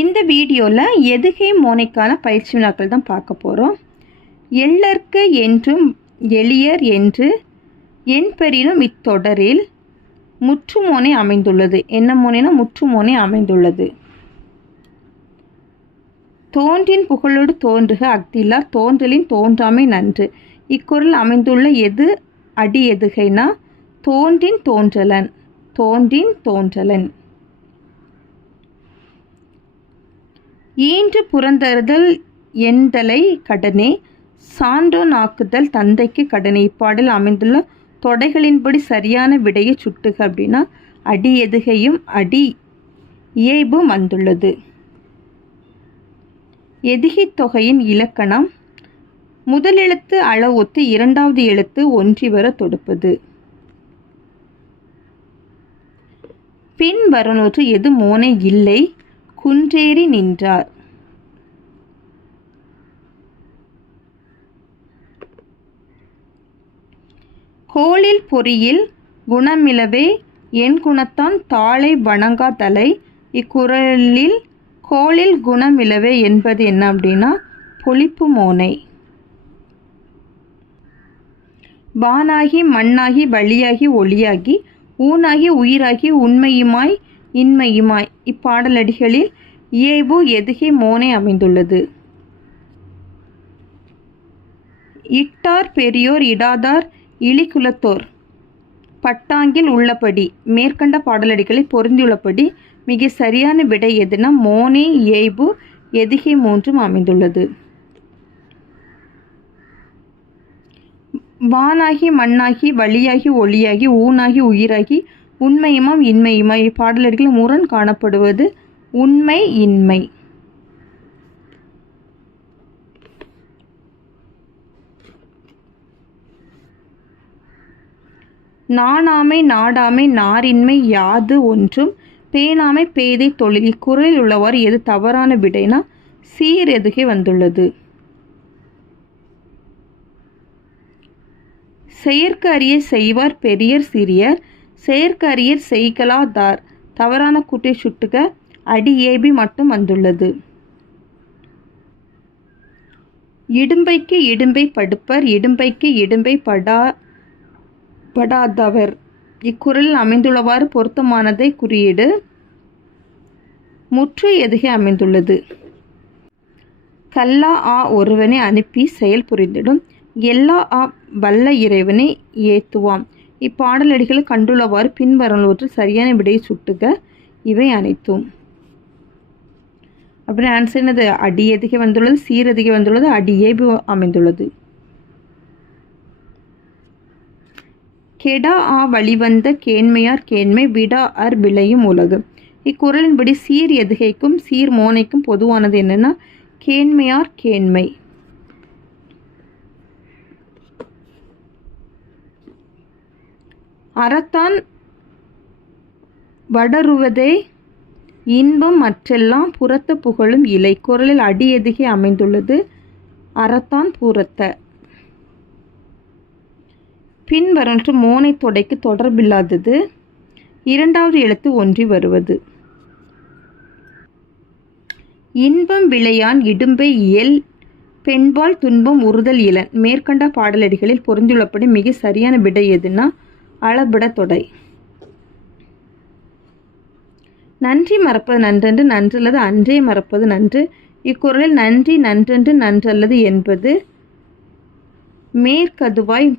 இந்த வீடியோவில் எதுகை மோனைக்கான பயிற்சி வினாக்கள் தான் பார்க்க போகிறோம். எள்ளற்கு என்றும் எளியர் என்று என்பெறினும் இத்தொடரில் முற்றுமோனை அமைந்துள்ளது. என்ன மோனைனா முற்றுமோனை அமைந்துள்ளது. தோன்றின் புகழோடு தோன்றுக அஃதில்லார் தோன்றலின் தோன்றாமை நன்று. இக்குறள் அமைந்துள்ள எது அடி எதுகைனா தோன்றின் தோன்றலன். தோன்றின் தோன்றலன். ஈன்று புறந்தறுதல் எந்தலை கடனே சான்றோன் ஆக்குதல் தந்தைக்கு கடனே. இப்பாடல் அமைந்துள்ள தொடைகளின்படி சரியான விடையை சுட்டுக அப்படின்னா அடி எதுகையும் அடி இயைபும் வந்துள்ளது. எதுகை தொகையின் இலக்கணம் முதல் எழுத்து அளவொத்து இரண்டாவது எழுத்து ஒன்றி வர தொடுப்பது. பின் வரனொன்று எது மோனை இல்லை குன்றேறி நின்றார். கோளில் பொறியில் குணமிலவே என் குணத்தான் தாளை வணங்காதலை. இக்குறளில் கோளில் குணமிலவே என்பது என்ன அப்படின்னா பொழிப்பு மோனை. வானாகி மண்ணாகி வழியாகி ஒளியாகி ஊனாகி உயிராகி உண்மையுமாய் இன்மையுமாய். இப்பாடலடிகளில் இயைபு எதுகை மோனை அமைந்துள்ளது. இட்டார் பெரியோர் இடாதார் இழிகுலத்தோர் பட்டாங்கில் உள்ளபடி. மேற்கண்ட பாடலடிகளை பொருந்தியுள்ளபடி மிக சரியான விடை எதுனா மோனை இயைபு எதுகை மூன்றும் அமைந்துள்ளது. வானாகி மண்ணாகி வழியாகி ஒளியாகி ஊனாகி உயிராகி உண்மையுமாம் இன்மையுமாய். இப்பாடலடிகளில் முரண் காணப்படுவது உண்மை இன்மை. நாணாமை நாடாமை நாரின்மை யாது ஒன்றும் பேணாமை பேதை தொழில். இக்குறளில் உள்ளவாறு எது தவறான விடைனா சீர் எதுகை வந்துள்ளது. செயற்கு அறிய செய்வார் பெரியர் சிறியர் செயற்கு அறியர் செய்கலாதார். தவறான கூட்டை சுட்டுக அடி ஏபி மட்டும் வந்துள்ளது. இடும்பைக்கு இடும்பை படுப்பர் இடும்பைக்கு இடும்பை படாதவர். இக்குறளில் அமைந்துள்ளவாறு பொருத்தமானதை குறியீடு முற்று எதுகை அமைந்துள்ளது. கல்லா ஆ ஒருவனை அனுப்பி செயல் புரிந்திடும் எல்லா ஆ வல்ல இறைவனை ஏத்துவாம். இப்பாடலடிகள் கண்டுள்ளவாறு பின்வருவனவற்றில் சரியான விடையை சுட்டுக இவை அனைத்தும். அப்படின்னு ஆன்சர் என்னது அடி எதுகை வந்துள்ளது சீர் எதுகை வந்துள்ளது அடி ஏபி அமைந்துள்ளது. கெடா ஆ வழிவந்த கேண்மையார் கேண்மை விடா அர் விளையும் உலகு. இக்குறளின்படி சீர் எதுகைக்கும் சீர் மோனைக்கும் பொதுவானது என்னன்னா கேண்மையார் கேண்மை. அறத்தான் வடருவதே இன்பம் மற்றெல்லாம் புறத்த புகழும் இலை. குறளில் அடி எதுகை அமைந்துள்ளது அறத்தான் புறத்த. பின்வரன்று மோனை தொடைக்கு தொடர்பில்லாதது இரண்டாவது எழுத்து ஒன்றி வருவது. இன்பம் விளையான் இடும்பை இயல் பெண்பால் துன்பம் உறுதல் இளன். மேற்கண்ட பாடலடிகளில் பொருந்துள்ளபடி மிக சரியான விடை எதுனா அளபிட தொடை. நன்றி மறப்பது நன்றென்று நன்றல்லது அன்றே மறப்பது நன்று. இக்குறளில் நன்றி நன்றென்று நன்றல்லது என்பது மேற்கதுவாய்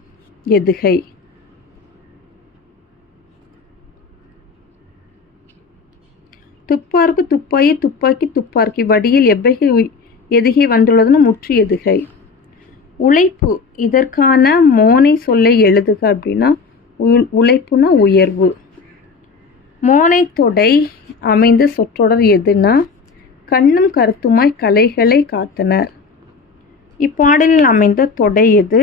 எதுகை. துப்பார்க்கு துப்பாயி துப்பாக்கி துப்பார்க்கி வடியில் எவ்வகை எதுகை வந்துள்ளதுன்னு முற்று எதுகை. உழைப்பு இதற்கான மோனை சொல்லை எழுதுக அப்படின்னா உழைப்புனா உயர்வு. மோனை தொடை அமைந்த சொற்றொடர் எதுனா கண்ணும் கருத்துமாய் கலைகளை காத்தனர். இப்பாடலில் அமைந்த தொடை எது.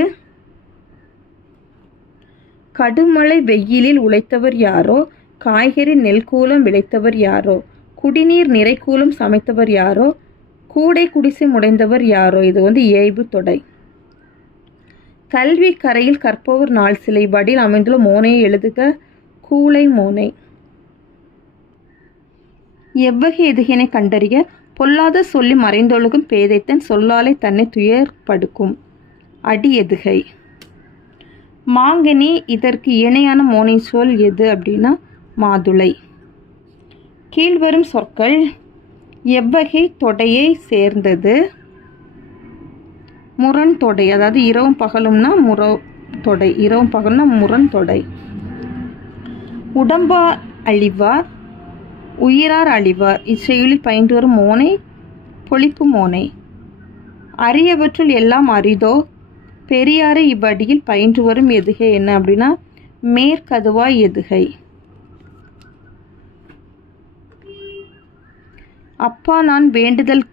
கடுமழை வெயிலில் உழைத்தவர் யாரோ காய்கறி நெல்கூலம் விளைத்தவர் யாரோ குடிநீர் நிறைக்கூலம் சமைத்தவர் யாரோ கூடை குடிசை முடைந்தவர் யாரோ. இது இயைபு தொடை. கல்வி கரையில் கற்பவர் நாள் சிலை வடியில் அமைந்துள்ள மோனையை எழுதுக கூளை மோனை. எவ்வகை எதுகினை கண்டறிய பொல்லாத சொல்லி மறைந்தொழுகும் பேதைத்தன் சொல்லாலை தன்னை துயர்படுக்கும். அடி எதுகை. மாங்கனி இதற்கு இணையான மோனை சொல் எது அப்படின்னா மாதுளை. கீழ்வரும் சொற்கள் எவ்வகை தொடையை சேர்ந்தது? முரண் தொடை. அதாவது இரவும் பகலும்னா தொடை, இரவும் பகல்னா முரண் தொடை. உடம்பார் அழிவார் உயிரார் அழிவார் இச்செயலில் பயின்று வரும் மோனை பொழிப்பு மோனை. அரியவற்றுள் எல்லாம் அரிதோ பெரியாறு இவ்வடியில் பயின்று வரும் எதுகை என்ன அப்படின்னா மேற்கதுவாய் எதுகை. அப்பா நான் வேண்டுதல்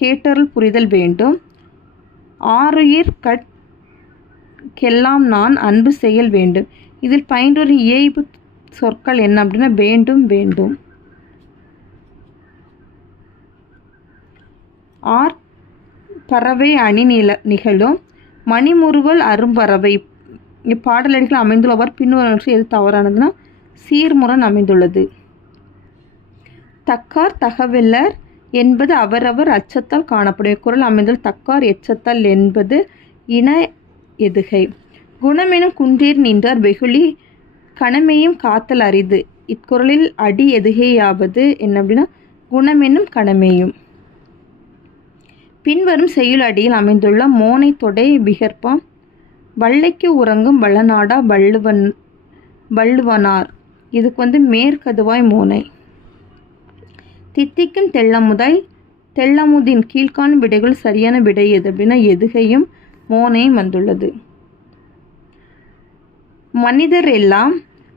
கேட்டருள் புரிதல் வேண்டும். ஆருயிர் கெல்லாம் நான் அன்பு செயல் வேண்டும். இதில் பயின்று இயைபு சொற்கள் என்ன அப்படின்னா வேண்டும் வேண்டும். ஆர் பறவை அணி நிகழும் மணிமுறுவல் அரும்பறவை. இப்பாடலடிகள் அமைந்துள்ளவர் பின்வரும் எது தவறானதுன்னா சீர்முரண் அமைந்துள்ளது. தக்கார் தகவலர் என்பது அவரவர் அச்சத்தால் காணப்படும். இக்குறள் அமைந்துள்ள தக்கார் எச்சத்தால் என்பது இன எதுகை. குணமெனும் குன்றீர் நின்றார் வெகுளி கணமையும் காத்தல் அரிது. இக்குறளில் அடி எதுகையாவது என்ன அப்படின்னா குணமெனும் கணமையும். பின்வரும் செய்யுள் அடியில் அமைந்துள்ள மோனை தொடை விகற்பம். வள்ளைக்கு உறங்கும் வளநாடா வள்ளுவனார். இதுக்கு மேற்கதுவாய் மோனை. தித்திக்கும் தெள்ளமுதின் கீழ்காணும் விடைகள் சரியான விடை எது அப்படின்னா எதுகையும் மோனையும் வந்துள்ளது. மனிதர் எல்லாம்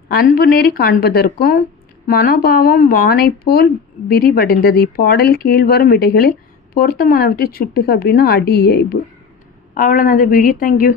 அன்பு நெறி காண்பதற்கும் மனோபாவம் வானை போல் விரிவடைந்தது. இப்பாடல் கீழ்வரும் விடைகளில் பொருத்தமானவற்றை சுட்டுக அப்படின்னா அடி இயைபு. அவ்வளோதான் அந்த வீடியோ. தேங்க்யூ.